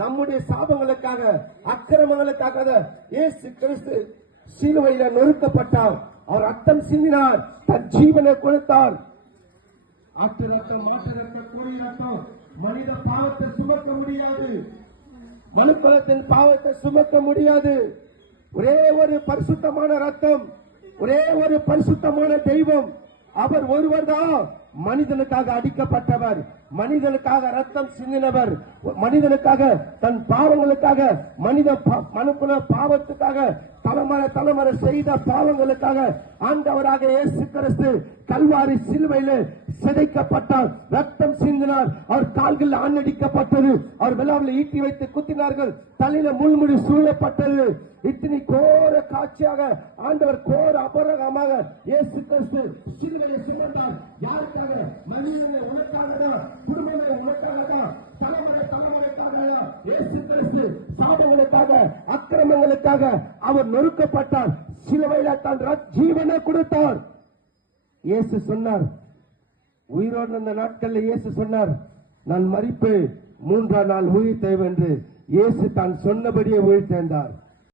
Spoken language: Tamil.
நம்முடைய சாபங்களுக்காக அக்கிரமங்களுக்காக இயேசு கிறிஸ்து சிலுவையில நொறுக்கப்பட்டார். அவர் ரத்தம் சிந்தினார் தன் ஜீவனை கொடுத்தார். ஆட்டு ரத்தம் மாட்டு ரத்தம் கோழி ரத்தம். மனித பாவத்தை சுமக்க முடியாது. மனுக்குலத்தின் பாவத்தை சுமக்க முடியாது. ஒரே ஒரு பரிசுத்தமான ரத்தம் ஒரே ஒரு பரிசுத்தமான தெய்வம். அவர் ஒருவர் தான் மனிதனுக்காக அடிக்கப்பட்டவர் மனிதனுக்காக ரத்தம் சிந்தினவர் மனிதனுக்காக தன் பாவங்களுக்காக மனித பா- மனுக்குல பாவத்துக்காக தலைமுறை தலைமுறை செய்த பாவங்களுக்காக ஆண்டவராக இயேசு கிறிஸ்து கல்வாரி சிலுவையில் சிதைக்கப்பட்டார். ரத்தம் சிந்தினார். அவர் கால்கள் ஆணடிக்கப்பட்டது. அவர் விழாவில் ஈட்டி வைத்து குத்தினார்கள். தலையில முள்முடி சூழப்பட்டது. இத்தனை கோர காட்சியாக ஆண்டவர் கோர அபரகமாக இயேசு கிறிஸ்து சிலுவையை சுமந்தார் யாருக்காக? மனிதனை உனக்காக தான் குடும்பங்களை உனக்காக தான் தலைமுறை தலைமுறைக்காக இயேசு கிறிஸ்து சாபங்களுக்காக அக்கிரமங்களுக்காக அவர் நொறுக்கப்பட்டார். சிலுவையில தன் ஜீவனை கொடுத்தார். இயேசு சொன்னார் உயிரோடு இருந்த நாட்களில் இயேசு சொன்னார் நான் மறிப்பு மூன்றாம் நாள் உயிர் தேவை என்று இயேசு தான் சொன்னபடியே உயிர் தேர்ந்தார்.